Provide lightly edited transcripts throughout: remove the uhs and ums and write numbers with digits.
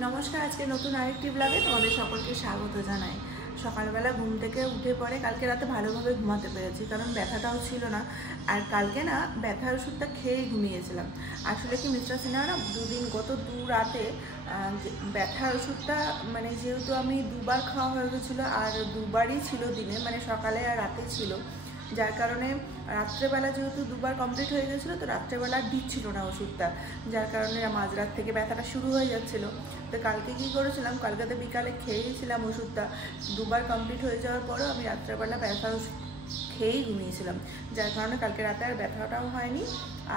নমস্কার, আজকে নতুন আরেকটি ব্লগে তোমাদের সকলকে স্বাগত জানাই। সকালবেলা ঘুম থেকে উঠে পরে কালকে রাতে ভালোভাবে ঘুমাতে পেরেছি, কারণ ব্যথাটাও ছিল না। আর কালকে না ব্যথার ওষুধটা খেয়েই ঘুমিয়েছিলাম। আসলে কি মিস্টার সিনহা না গত দু রাতে ব্যথার ওষুধটা মানে যেহেতু আমি দুবার খাওয়া হয়ে গেছিলো, আর দুবারই ছিল দিনে, মানে সকালে আর রাতে ছিল, যার কারণে রাত্রেবেলা যেহেতু দুবার কমপ্লিট হয়ে গেছিলো, তো রাত্রেবেলা আর দিচ্ছিল না ওষুধটা, যার কারণে মাঝরাত থেকে ব্যথাটা শুরু হয়ে যাচ্ছিলো। তো কালকে কী করেছিলাম, কালকে তো বিকালে খেয়েছিলাম ওষুধটা, দুবার কমপ্লিট হয়ে যাওয়ার পরেও আমি রাত্রেবেলা ব্যথার ওষুধ খেয়েই ঘুমিয়েছিলাম, যার কারণে কালকে রাতে আর ব্যথাটাও হয়নি,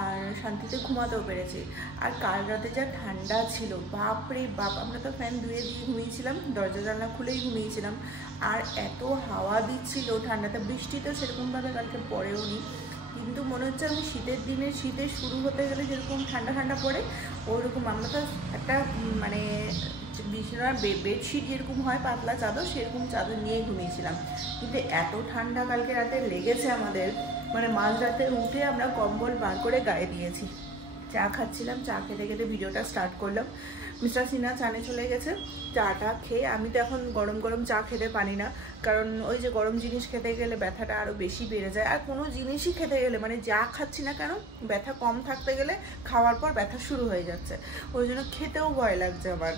আর শান্তিতে ঘুমাতেও পেরেছি। আর কাল রাতে যা ঠান্ডা ছিল, বাপরে বাপ, আমরা তো ফ্যান ধুয়ে দিয়ে ঘুমিয়েছিলাম, দরজা জানলা খুলেই ঘুমিয়েছিলাম, আর এত হাওয়া দিচ্ছিল ঠান্ডাতে। বৃষ্টি তো সেরকমভাবে কালকে পড়েও নি, কিন্তু মনে হচ্ছে আমি শীতের শুরু হতে গেলে যেরকম ঠান্ডা ঠান্ডা পড়ে, ওইরকম আমরা তো একটা মানে বিছানার বেডশিট যেরকম হয় পাতলা চাদর, সেরকম চাদর নিয়ে ঘুমিয়েছিলাম। কিন্তু এত ঠান্ডা কালকে রাতে লেগেছে আমাদের, মানে মাঝরাতে উঠে আমরা কম্বল বার করে গায়ে দিয়েছি। চা খাচ্ছিলাম, চা খেতে খেতে ভিডিওটা স্টার্ট করলাম। মিস্টার সিনহা চানে চলে গেছে। চাটা খেয়ে, আমি তো এখন গরম গরম চা খেতে পারি না, কারণ ওই যে গরম জিনিস খেতে গেলে ব্যথাটা আরও বেশি বেড়ে যায়। আর কোনো জিনিসই খেতে গেলে, মানে যা খাচ্ছি না কেন, ব্যথা কম থাকতে গেলে খাওয়ার পর ব্যথা শুরু হয়ে যাচ্ছে, ওই জন্য খেতেও ভয় লাগছে আমার।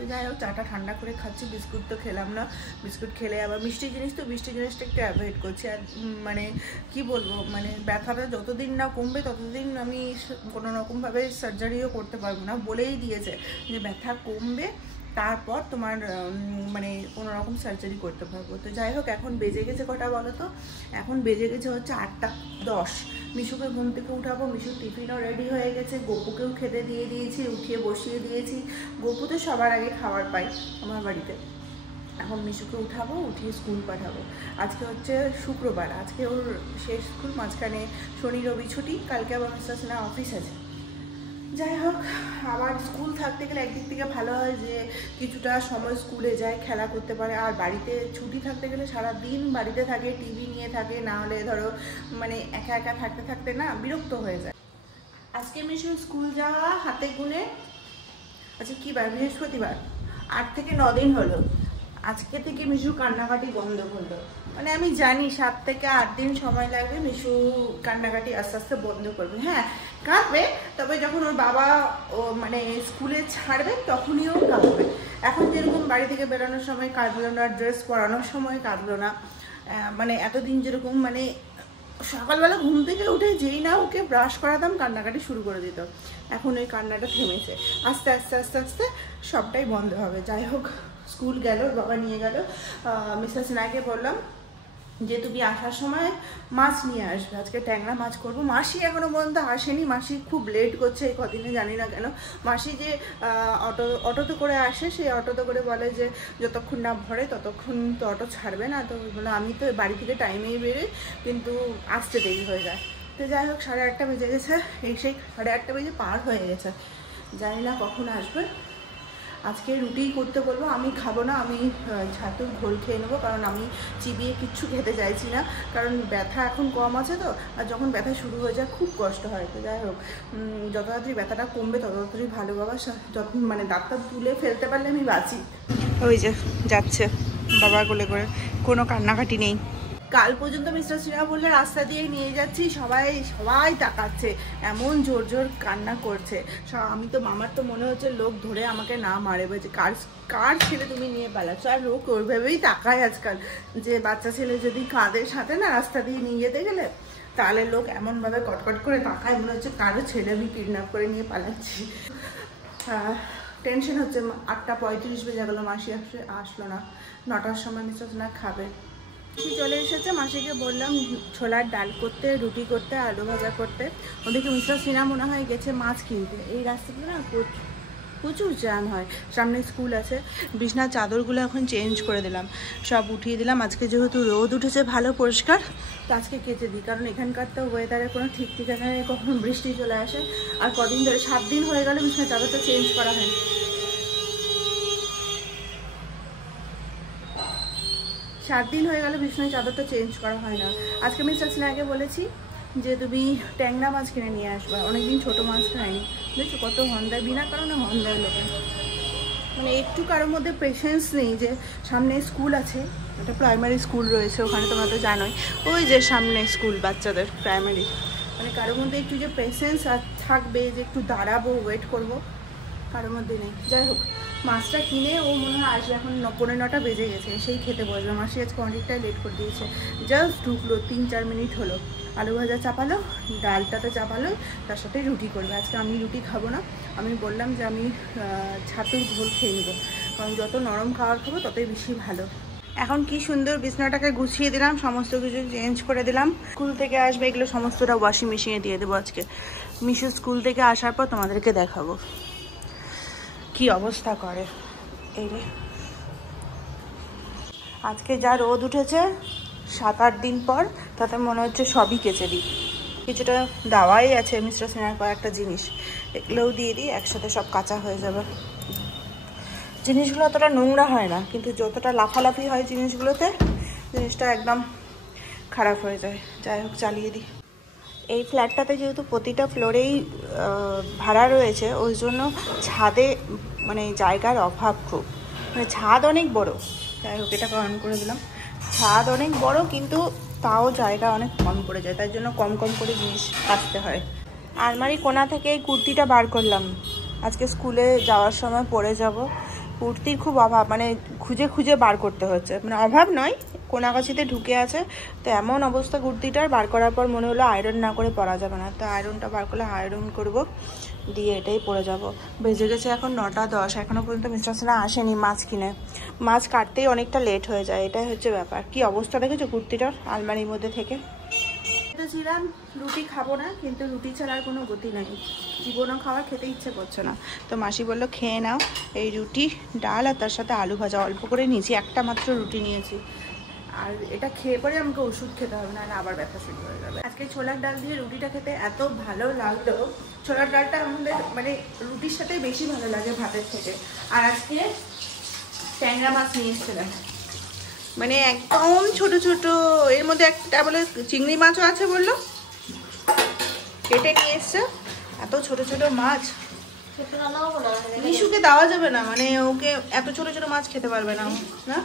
তো যাই হোক, চাটা ঠান্ডা করে খাচ্ছি। বিস্কুট তো খেলাম না, বিস্কুট খেলে আবার মিষ্টি জিনিস, তো মিষ্টি জিনিসটা একটু অ্যাভয়েড করছি। আর মানে কি বলবো, মানে ব্যথাটা যতদিন না কমবে ততদিন আমি কোনো রকমভাবে সার্জারিও করতে পারবো না। বলেই দিয়েছে যে ব্যথা কমবে তারপর তোমার মানে কোনো রকম সার্জারি করতে পারবো। তো যাই হোক, এখন বেজে গেছে কটা বলো তো? এখন বেজে গেছে হচ্ছে 8:10। মিশুকে ঘুম থেকে উঠাবো, মিশুর টিফিনও রেডি হয়ে গেছে, গপুকেও খেতে দিয়ে দিয়েছি, উঠিয়ে বসিয়ে দিয়েছি। গপু তো সবার আগে খাবার পাই আমার বাড়িতে। এখন মিশুকে উঠাবো, উঠিয়ে স্কুল পাঠাবো। আজকে হচ্ছে শুক্রবার, আজকে ওর শেষ স্কুল, মাঝখানে শনি রবি ছুটি, কালকে আবার মিস্টার সিনহা অফিস আছে। যাই হোক, আবার স্কুল থাকতে গেলে একদিক থেকে ভালো হয় যে কিছুটা সময় স্কুলে যায়, খেলা করতে পারে। আর বাড়িতে ছুটি থাকতে গেলে সারাদিন বাড়িতে থাকে, টিভি নিয়ে থাকে, না হলে ধরো মানে একা একা থাকতে থাকতে না বিরক্ত হয়ে যায়। আজকে মিশু স্কুল যাওয়া হাতে গুনে, আচ্ছা কী বার, বৃহস্পতিবার, 8 থেকে 9 দিন হলো। আজকে থেকে মিশু কান্নাকাটি বন্ধ করলো। মানে আমি জানি 7 থেকে 8 দিন সময় লাগবে, মিশু কান্নাকাটি আস্তে আস্তে বন্ধ করবে। হ্যাঁ, কাঁদবে, তবে যখন ওর বাবা ও মানে স্কুলে ছাড়বে তখনই ও কাঁদবে। এখন যেরকম বাড়ি থেকে বেরোনোর সময় কাঁদলো না, ড্রেস পরানোর সময় কাঁদলো না, মানে এতদিন যেরকম মানে সকালবেলা ঘুম থেকে উঠে যেই না ওকে ব্রাশ করাতাম কান্নাকাটি শুরু করে দিত। এখন ওই কান্নাটা থেমেছে, আস্তে আস্তে আস্তে আস্তে সবটাই বন্ধ হবে। যাই হোক, স্কুল গেল, বাবা নিয়ে গেল। মিস্টার সিনহাকে বললাম যে তুমি আসার সময় মাছ নিয়ে আসবে, আজকে ট্যাংরা মাছ করবো। মাসি এখনও পর্যন্ত আসেনি, মাসি খুব লেট করছে এই কদিনে, জানি না কেন। মাসি যে অটোতে করে আসে, সেই অটোতে করে বলে যে যতক্ষণ না ভরে ততক্ষণ তো অটো ছাড়বে না। তো বলে আমি তো বাড়ি থেকে টাইমেই বেরোই, কিন্তু আসতে দেরি হয়ে যায়। তো যাই হোক, 8:30 বেজে গেছে, এই সেই 8:30 বেজে পার হয়ে গেছে, জানি না কখন আসবে। আজকে রুটিই করতে বলবো, আমি খাবো না, আমি ছাতুর ঘোল খেয়ে নেবো, কারণ আমি চিবিয়ে কিচ্ছু খেতে চাইছি না, কারণ ব্যথা এখন কম আছে তো, আর যখন ব্যথা শুরু হয়ে যায় খুব কষ্ট হয়। তো যাই হোক, যত তাড়াতাড়ি ব্যথাটা কমবে তত তাড়াতাড়ি ভালো। বাবা যত মানে দাঁতটা তুলে ফেলতে পারলে আমি বাঁচি। ওই যে যাচ্ছে বাবার কোলে করে, কোনো কান্নাকাটি নেই। কাল পর্যন্ত মিস্টার সিনহা বললে রাস্তা দিয়ে নিয়ে যাচ্ছি, সবাই তাকাচ্ছে, এমন জোর জোর কান্না করছে। আমি তো, মামার তো মনে হচ্ছে লোক ধরে আমাকে না মারে, বলছে কার ছেলে তুমি নিয়ে পালাচ্ছ। আর লোক ওইভাবেই তাকায় আজকাল, যে বাচ্চা ছেলে যদি কাঁধের সাথে না রাস্তা দিয়ে নিয়ে যেতে গেলে, তাহলে লোক এমনভাবে কটকট করে তাকায়, মনে হচ্ছে কারো ছেলে আমি কিডন্যাপ করে নিয়ে পালাচ্ছি। টেনশন হচ্ছে। 8:35 বেজে গেলো, মাসি আসলো না। 9টার সময় মিস্টার সিনহা খাবে। মাসি চলে এসেছে, মাসিকে বললাম ছোলার ডাল করতে, রুটি করতে, আলু ভাজা করতে। ওদিকে মিস্টার সিনহা মনে হয় গেছে মাছ কিনতে। এই রাস্তাগুলো না প্রচুর জ্যাম হয়, সামনে স্কুল আছে। বিছনার চাদরগুলো এখন চেঞ্জ করে দিলাম, সব উঠিয়ে দিলাম। আজকে যেহেতু রোদ উঠেছে ভালো পরিষ্কার, তো আজকে কেচে দিই, কারণ এখানকার তো ওয়েদারের কোনো ঠিক ঠিকানা নেই, কখন বৃষ্টি চলে আসে। আর কদিন ধরে 7 দিন হয়ে গেল বিছনার চাদরটা চেঞ্জ করা হয়নি। 7 দিন হয়ে গেল বিছনার চাদরটা চেঞ্জ করা হয় না। আজকে মিস্টার সিনহাকে বলেছি যে তুমি ট্যাংরা মাছ কিনে নিয়ে আসবা, অনেকদিন ছোটো মাছ খায়নি। বুঝছো কত হন্দায়, বিনা কারণে হন্দায় লোকে। মানে একটু কারোর মধ্যে পেশেন্স নেই যে সামনে স্কুল আছে, একটা প্রাইমারি স্কুল রয়েছে ওখানে, তোমরা তো জানোই, ওই যে সামনে স্কুল বাচ্চাদের প্রাইমারি, মানে কারোর মধ্যে একটু যে পেশেন্স আর থাকবে যে একটু দাঁড়াবো ওয়েট করব, কারোর মধ্যে নেই। যাই হোক, মাছটা কিনে ও মনে হয় আসবে, এখন 9:45 বেজে গেছে, সেই খেতে বসবে। মাসি আজকে অনেকটাই লেট করে দিয়েছে, জাস্ট ঢুকলো 3-4 মিনিট হলো, আলু ভাজা চাপালো, ডালটাতে চাপালো, তার সাথে রুটি করবে। আজকে আমি রুটি খাবো না, আমি বললাম যে আমি ছাতুর ঝোল খেয়ে নেবো, কারণ যত নরম খাবার খাবো ততই বেশি ভালো। এখন কি সুন্দর বিছনাটাকে গুছিয়ে দিলাম, সমস্ত কিছু চেঞ্জ করে দিলাম। স্কুল থেকে আসবে, এগুলো সমস্তটা ওয়াশিং মেশিনে দিয়ে দেবো আজকে। মিশু স্কুল থেকে আসার পর তোমাদেরকে দেখাবো কি অবস্থা করে। এই রে, আজকে যা রোদ উঠেছে 7-8 দিন পর, তাতে মনে হচ্ছে সবই কেচে দিই। কিছুটা দেওয়াই আছে মিস্টার সিনহার কয়েকটা জিনিস, এগুলোও দিয়ে দিই, একসাথে সব কাঁচা হয়ে যাবে। জিনিসগুলো অতটা নোংরা হয় না, কিন্তু যতটা লাফালাফি হয় জিনিসগুলোতে, জিনিসটা একদম খারাপ হয়ে যায়। যাই হোক, চালিয়ে দিই। এই ফ্ল্যাটটাতে যেহেতু প্রতিটা ফ্লোরেই ভাড়া রয়েছে, ওই জন্য ছাদে মানে জায়গার অভাব খুব, মানে ছাদ অনেক বড়। যাই হোক, এটা অন করে দিলাম। ছাদ অনেক বড়, কিন্তু তাও জায়গা অনেক কম পড়ে যায়, তার জন্য কম কম করে জিনিস কাচতে হয়। আলমারি কোণা থেকে এই কুর্তিটা বার করলাম, আজকে স্কুলে যাওয়ার সময় পরে যাব। কুর্তির খুব অভাব, মানে খুঁজে খুঁজে বার করতে হচ্ছে, মানে অভাব নয়, কোনাকাছিতে ঢুকে আছে। তো এমন অবস্থা কুর্তিটার, বার করার পর মনে হলো আয়রন না করে পরা যাবে না, তো আয়রনটা বার করলে আয়রন করব, দিয়ে এটাই পরে যাব। বেজে গেছে এখন 9:10, এখনও পর্যন্ত মিস্টার সিনহা আসেনি মাছ কিনে। মাছ কাটতেই অনেকটা লেট হয়ে যায়, এটাই হচ্ছে ব্যাপার। কি অবস্থা দেখেছো কুর্তিটার আলমারির মধ্যে থেকে। ছিলাম রুটি খাবো না, কিন্তু রুটি ছাড়া আর কোনো গতি নেই, জীবনও খাওয়ার খেতে ইচ্ছে করছে না। তো মাসি বললো খেয়ে নাও এই রুটি, ডাল আর তার সাথে আলু ভাজা, অল্প করে নিয়েছি, একটা মাত্র রুটি নিয়েছি। আর এটা খেয়ে পরে আমাকে ওষুধ খেতে হবে, না আবার ব্যথা শুরু হয়ে যাবে। আজকে ছোলার ডাল দিয়ে রুটিটা খেতে এত ভালো লাগলো। ছোলার ডালটা আমাদের মানে রুটির সাথে বেশি ভালো লাগে ভাতের থেকে। আর আজকে ট্যাংরা মাছ নিয়ে এসেছিলাম, মানে একদম ছোট ছোট, এর মধ্যে একটা বলে চিংড়ি মাছও আছে বললো, কেটে নিয়ে এসছে। এত ছোট ছোট মাছ মিশুকে দেওয়া যাবে না, মানে ওকে এত ছোট ছোট মাছ খেতে পারবে না। না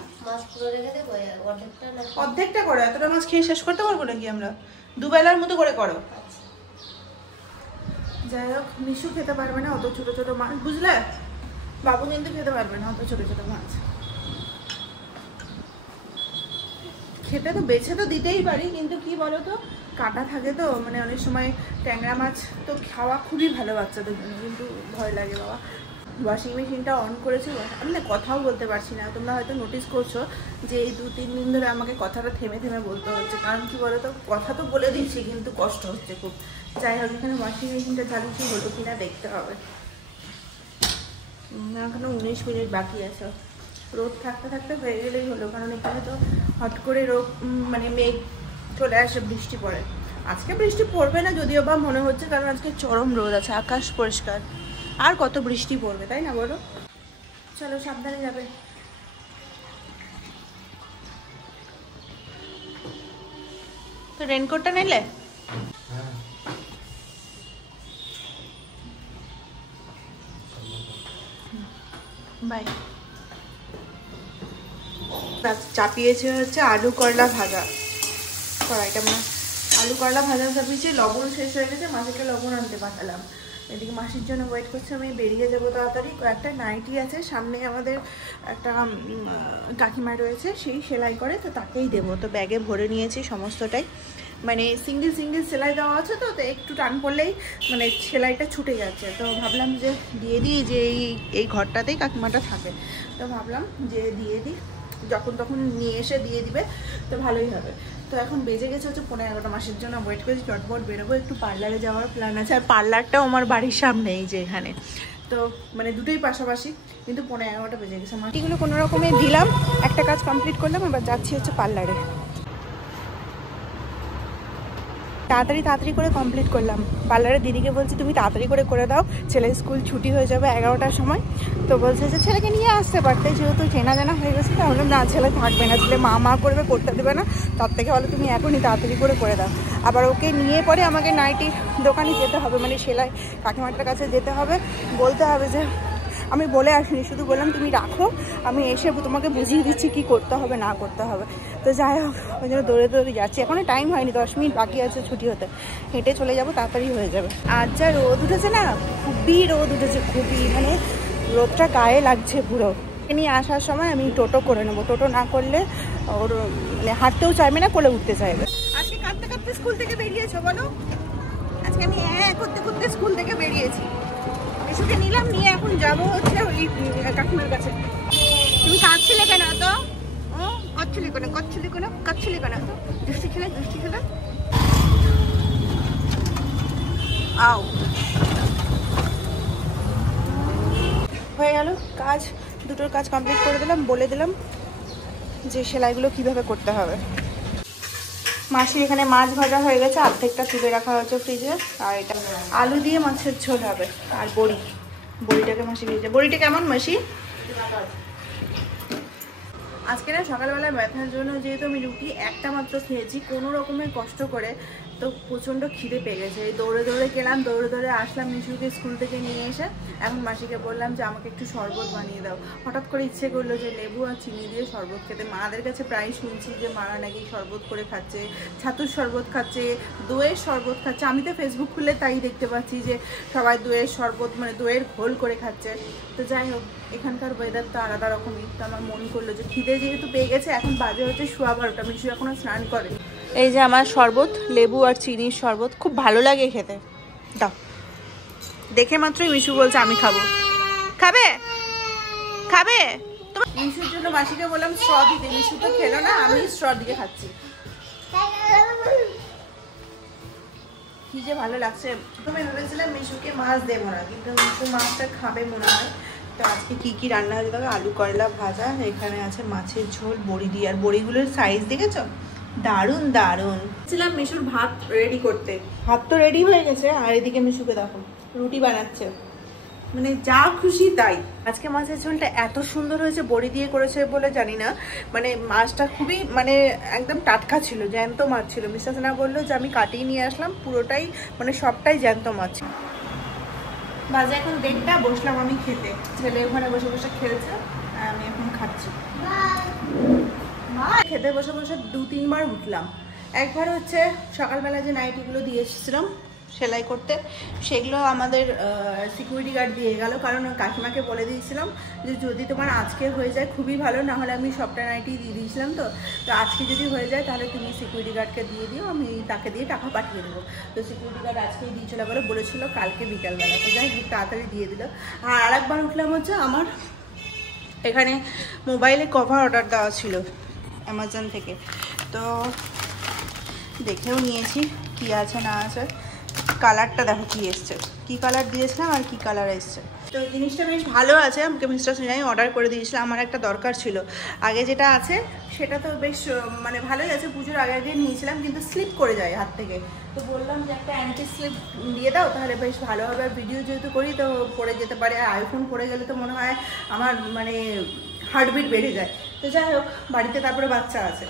অর্ধেকটা করো, এতটা মাছ খেয়ে শেষ করতে পারবো নাকি আমরা? দুবেলার মতো করে করো। যাই হোক, মিশু খেতে পারবে না অত ছোট ছোট মাছ, বুঝলে? বাবু কিন্তু খেতে পারবে না অত ছোট ছোট মাছ। খেতে তো বেছে তো দিতেই পারি, কিন্তু কি বলতো, কাটা থাকে তো, মানে অনেক সময় ট্যাংরা মাছ তো খাওয়া খুবই ভালো বাচ্চাদের জন্য, কিন্তু ভয় লাগে বাবা। ওয়াশিং মেশিনটা অন করেছি, আমি না কথাও বলতে পারছি না। তোমরা হয়তো নোটিস করছো যে এই 2-3 দিন ধরে আমাকে কথাটা থেমে থেমে বলতে হচ্ছে, কারণ কি বলতো, কথা তো বলে দিচ্ছি কিন্তু কষ্ট হচ্ছে খুব। যাই হোক, এখানে ওয়াশিং মেশিনটা চালু কি হলো কিনা দেখতে হবে। এখনো 19 মিনিট বাকি আছে, রোদ থাকতে থাকতে হয়ে গেলেই হলো, কারণ এখানে তো হট করে রোদ মানে মেঘ চলে আসে, বৃষ্টি পড়ে। আজকে বৃষ্টি পড়বে না যদিও বা মনে হচ্ছে, কারণ আজকে চরম রোদ আছে, আকাশ পরিষ্কার। আর কত বৃষ্টি পড়বে, তাই না বলো? চলো সাবধানে যাবে। তো রেনকোটটা নিলে? বাই। চাপিয়েছে হচ্ছে আলু করলা ভাজা, কড়াইটা মানে আলু করলা ভাজা চাপিয়েছি, লবণ শেষ হয়ে গেছে, মাসিকে লবণ আনতে পাঠালাম। এদিকে মাসির জন্য ওয়েট করছে, আমি বেরিয়ে যাবো তাড়াতাড়ি। কয়েকটা নাইটি আছে সামনে, আমাদের একটা কাকিমা রয়েছে, সেই সেলাই করে, তো তাকেই দেবো। তো ব্যাগে ভরে নিয়েছি সমস্তটাই, মানে সিঙ্গেল সিঙ্গেল সেলাই দেওয়া আছে, তো একটু টান পড়লেই মানে সেলাইটা ছুটে যাচ্ছে। তো ভাবলাম যে দিয়ে দিই, যে এই ঘরটাতেই কাকিমাটা থাকে, তো ভাবলাম যে দিয়ে দিই, যখন তখন নিয়ে এসে দিয়ে দিবে, তো ভালোই হবে। তো এখন বেজে গেছে হচ্ছে 11:15, মাসের জন্য ওয়েট করেছি, চটপট বেরোবো, একটু পার্লারে যাওয়ার প্ল্যান আছে। আর পার্লারটাও আমার বাড়ির সামনে, এই যে এখানে, তো মানে দুটোই পাশাপাশি, কিন্তু 11:15 বেজে গেছে। মাটিগুলো কোনো রকমে দিলাম, একটা কাজ কমপ্লিট করলাম, এবার যাচ্ছি হচ্ছে পার্লারে। তাড়াতাড়ি করে কমপ্লিট করলাম। পার্লারের দিদিকে বলছি তুমি তাড়াতাড়ি করে দাও, ছেলের স্কুল ছুটি হয়ে যাবে 11টার সময়। তো বলছে যে ছেলেকে নিয়ে আসতে পারতে, যেহেতু চেনা জানা হয়ে গেছে। তাহলে না, ছেলে থাকবে না, ছেলে মা করবে, করতে দেবে না, তার থেকে বলো তুমি এখনই তাড়াতাড়ি করে দাও। আবার ওকে নিয়ে পরে আমাকে নাইটির দোকানে যেতে হবে, মানে সেলাই কাকিমাটার কাছে যেতে হবে, বলতে হবে যে আমি বলে আসিনি, শুধু বললাম তুমি রাখো, আমি এসে তোমাকে বুঝিয়ে দিচ্ছি কি করতে হবে না করতে হবে। তো যাই হোক, ওই জন্য দৌড়ে দৌড়ে যাচ্ছি। এখনো টাইম হয়নি, 10 মিনিট বাকি আছে ছুটি হতে, হেঁটে চলে যাবো, তাড়াতাড়ি হয়ে যাবে। আর যা রোদ উঠেছে না, খুবই রোদ উঠেছে, খুবই, মানে রোদটা গায়ে লাগছে পুরো। নিয়ে আসার সময় আমি টোটো করে নেবো, টোটো না করলে ওর মানে হাঁটতেও চাইবে না, কোলে উঠতে চাইবে। আজকে কাঁদতে কাঁদতে স্কুল থেকে বেরিয়েছো বলো? আজকে আমি করতে করতে স্কুল থেকে বেরিয়েছি, মিশুকে নিলাম, নিয়ে এখন যাবো হচ্ছে ওই কাকিমার কাছে। তুমি কাঁদছিলে কেন তো? ও কাঁদছিলি কেন, কাঁদছিলি কেন, কাঁদছিলি কেন তো? দৃষ্টি খেলে আও হয়ে গেল কাজ, দুটোর কাজ কমপ্লিট করে দিলাম, বলে দিলাম যে সেলাইগুলো কিভাবে করতে হবে। মাসি এখানে মাছ ভাজা হয়ে গেছে, অর্ধেকটা তুলে রাখা হয়েছে ফ্রিজে, আর এটা আলু দিয়ে মাছের ঝোল হবে। আর বড়িটাকে মাসি দিয়েছে। বড়িটা কেমন মাসি? আজকে না সকালবেলায় ব্যথার জন্য যেহেতু আমি রুটি একটা মাত্র খেয়েছি কোনো রকমের কষ্ট করে, তো প্রচণ্ড খিদে পেয়ে গেছে। এই দৌড়ে দৌড়ে গেলাম, দৌড়ে দৌড়ে আসলাম মিশুকে স্কুল থেকে নিয়ে এসে এখন মাসিকে বললাম যে আমাকে একটু শরবত বানিয়ে দাও। হঠাৎ করে ইচ্ছে করলো যে লেবু আর চিনি দিয়ে শরবত খেতে। মাদের কাছে প্রায় শুনছি যে মারা নাকি শরবত করে খাচ্ছে, ছাতুর শরবত খাচ্ছে, দইয়ের শরবত খাচ্ছে। আমি তো ফেসবুক খুললে তাই দেখতে পাচ্ছি যে সবাই দইয়ের শরবত, মানে দইয়ের ঘোল করে খাচ্ছে। তো যাই হোক, এখানকার ওয়েদার তো আলাদা রকমই। তো আমার মন করলো যে খিদে যেহেতু পেয়ে গেছে, এখন বাজে হচ্ছে 12:15, মিশু এখনো স্নান করে। এই যে আমার শরবত, লেবু আর চিনির শরবত, খুব ভালো লাগে খেতে। দাও, দেখে মাত্রই মিশু বলছে আমি খাবো। খাবে খাবে? মিশুর জন্য মাসিকে বললাম স্ট্র দিতে, মিশু তো খেলো না, আমি স্ট্র দিয়ে খাচ্ছি। কি যে ভালো লাগছে। প্রথমে ভেবেছিলাম মিশুকে মাছ দেবো না, কিন্তু মিশু মাছটা খাবে মনে হয়। তো আজকে কি কি রান্না হয়েছে দেখো, আলু করলা ভাজা, এখানে আছে মাছের ঝোল, বড়ি দিয়ে। আর বড়িগুলোর সাইজ দেখেছো, দারুণ দারুণ। ছিলাম মিশুর ভাত রেডি করতে, ভাত তো রেডি হয়ে গেছে, আর এদিকে মিশুকে দেখো রুটি বানাচ্ছে, মানে যা খুশি তাই। আজকে মাছের ঝোলটা এত সুন্দর হয়েছে, বড়ি দিয়ে করেছে বলে জানি না, মানে মাছটা খুবই মানে একদম টাটকা ছিল, জ্যান্ত মাছ ছিল। মিস্টার সানা বললো যে আমি কাটিয়ে নিয়ে আসলাম, পুরোটাই মানে সবটাই জ্যান্ত মাছ। বাজে এখন 1:30, বসলাম আমি খেতে। ছেলে ওখানে বসে বসে খেলছে, আর আমি এখন খাচ্ছি। খেতে বসে বসে 2-3 বার উঠলাম। একবার হচ্ছে সকালবেলা যে নাইটিগুলো দিয়ে এসেছিলাম সেলাই করতে, সেগুলো আমাদের সিকিউরিটি গার্ড দিয়ে গেল, কারণ কাকিমাকে বলে দিয়েছিলাম যে যদি তোমার আজকে হয়ে যায় খুবই ভালো, না হলে আমি সবটা নাইটি দিয়ে দিয়েছিলাম। তো আজকে যদি হয়ে যায় তাহলে তুমি সিকিউরিটি গার্ডকে দিয়ে দিও, আমি তাকে দিয়ে টাকা পাঠিয়ে দেবো। তো সিকিউরিটি গার্ড আজকেই দিয়ে চলে গেলো, বলেছিল কালকে বিকালবেলা, তো যাই তাড়াতাড়ি দিয়ে দিল। আর আরেকবার উঠলাম হচ্ছে আমার এখানে মোবাইলে কভার অর্ডার দেওয়া ছিল অ্যামাজন থেকে, তো দেখেও নিয়েছি কি আছে না আছে। কালারটা দেখো কি এসছে, কি কালার দিয়েছিলাম আর কি কালার এসছে। তো জিনিসটা বেশ ভালো আছে, আমাকে মিস্টার সিনহাই অর্ডার করে দিয়েছিলাম, আমার একটা দরকার ছিল। আগে যেটা আছে সেটা তো বেশ মানে ভালোই আছে, পুজোর আগে আগে নিয়েছিলাম, কিন্তু স্লিপ করে যায় হাত থেকে। তো বললাম যে একটা অ্যান্টি স্লিপ দিয়ে দাও, তাহলে বেশ ভালো হবে। আর ভিডিও যেহেতু করি তো পড়ে যেতে পারে, আর আইফোন পড়ে গেলে তো মনে হয় আমার মানে হার্টবিট বেড়ে যায়। তো যাই হোক, বাড়িতে তারপরে বাচ্চা আছে,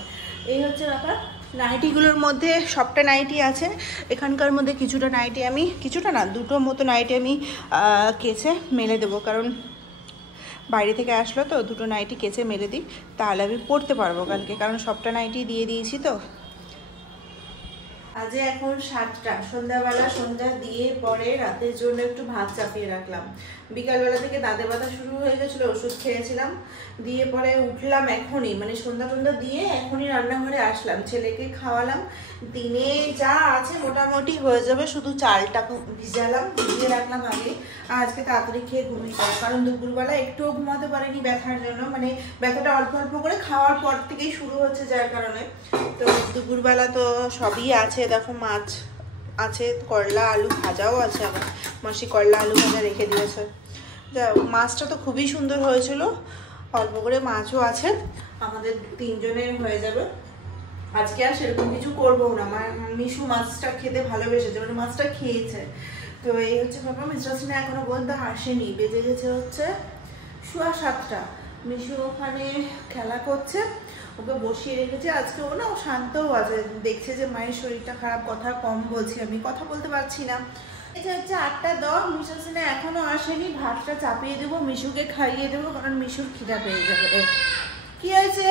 এই হচ্ছে ব্যাপার। নাইটিগুলোর মধ্যে সবটা নাইটি আছে, এখানকার মধ্যে কিছুটা নাইটি আমি, কিছুটা না দুটো মতো নাইটি আমি কেচে মেলে দেবো, কারণ বাইরে থেকে আসলো তো, দুটো নাইটি কেচে মেলে দিই, তাহলে আমি পরতে পারবো কালকে, কারণ সবটা নাইটি দিয়ে দিয়েছি। তো আজ এখন 7টা, সন্ধ্যাবেলা সন্ধ্যা দিয়ে পরে রাতের জন্য একটু ভাত চাপিয়ে রাখলাম। বিকালবেলা থেকে দাঁতে ব্যথা শুরু হয়ে গেছিলো, ওষুধ খেয়েছিলাম, দিয়ে পরে উঠলাম এখনই, মানে সন্ধ্যা টন্ধ্যা দিয়ে এখনই রান্নাঘরে আসলাম, ছেলেকে খাওয়ালাম। দিনে যা আছে মোটামুটি হয়ে যাবে, শুধু চালটা ভিজিয়ে রাখলাম আগে। আজকে তাড়াতাড়ি খেয়ে ঘুমিয়ে পড়ো, কারণ দুপুরবেলা একটুও ঘুমাতে পারিনি ব্যথার জন্য, মানে ব্যথাটা অল্প অল্প করে খাওয়ার পর থেকেই শুরু হচ্ছে, যার কারণে। তো দুপুরবেলা তো সবই আছে, দেখো মাছ আছে, করলা আলু ভাজাও আছে, আবার মাসি করলা আলু ভাজা রেখে দিয়েছে। মাছটা তো খুবই সুন্দর হয়েছিল, অল্প করে মাছও আছে, আমাদের 3 জনের হয়ে যাবে। আজকে আর সেরকম কিছু করবো না, আমার মিশু মাছটা খেতে ভালোবেসেছে, মানে মাছটা খেয়েছে। তো এই হচ্ছে ব্যাপার। মিস্টার সিনহা এখনো পর্যন্ত আসেনি, বেজে গেছে হচ্ছে 7:15। মিশু ওখানে খেলা করছে, ওকে বসিয়ে রেখেছে। আজকে ও না, ও শান্তও আছে, দেখছে যে মায়ের শরীরটা খারাপ, কথা কম বলছি, আমি কথা বলতে পারছি না। এটা হচ্ছে 8:10, মিশু সিনে এখনো আসেনি। ভাতটা চাপিয়ে দেবো, মিশুকে খাইয়ে দেবো, কারণ মিশুর খিদা পেয়ে যাবে। কি হয়েছে?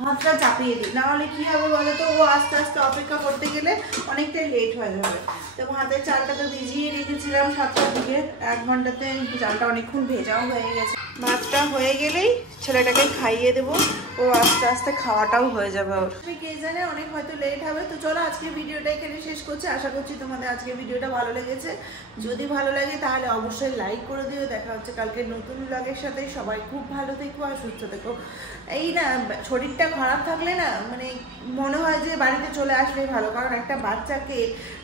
ভাতটা চাপিয়ে দিই, না হলে কি হবে বলো তো, ও আস্তে আস্তে অপেক্ষা করতে গেলে অনেকটাই লেট হয়ে যাবে। তো ভাতের চালটা তো ভিজিয়ে রেখেছিলাম 7টার দিকে, 1 ঘন্টাতে চালটা অনেকক্ষণ ভেজাও হয়ে গেছে। ভাতটা হয়ে গেলেই ছেলেটাকে খাইয়ে দেবো, ও আস্তে আস্তে খাওয়াটাও হয়ে যাবে ওর। কে জানে অনেক হয়তো লেট হবে। তো চলো আজকে ভিডিওটা এখানে শেষ করছি। আশা করছি তোমাদের আজকে ভিডিওটা ভালো লেগেছে। যদি ভালো লাগে তাহলে অবশ্যই লাইক করে দিও। দেখা হচ্ছে কালকে নতুন ব্লগের সাথে। সবাই খুব ভালো থেকো আর সুস্থ থেকো। এই না, শরীরটা খারাপ থাকলে না মানে মনে হয় যে বাড়িতে চলে আসলেই ভালো, কারণ একটা বাচ্চাকে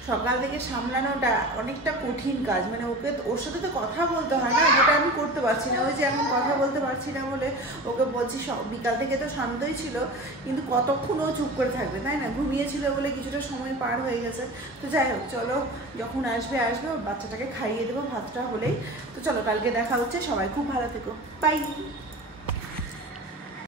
সকাল থেকে সামলানোটা অনেকটা কঠিন কাজ। মানে ওর সাথে তো কথা বলতে হয় না, যেটা আমি করতে পারছি না। ওই যে এখন কথা বলতে পারছি না বলে ওকে বলছি, বিকাল থেকে তো শান্তই ছিল, কিন্তু কতক্ষণ ও চুপ করে থাকবে, তাই না? ঘুমিয়েছিল বলে কিছুটা সময় পার হয়ে গেছে। তো যাই হোক, চলো যখন আসবে ওর বাচ্চাটাকে খাইয়ে দেবো ভাতটা হলেই। তো চলো কালকে দেখা হচ্ছে, সবাই খুব ভালো থেকো, বাই।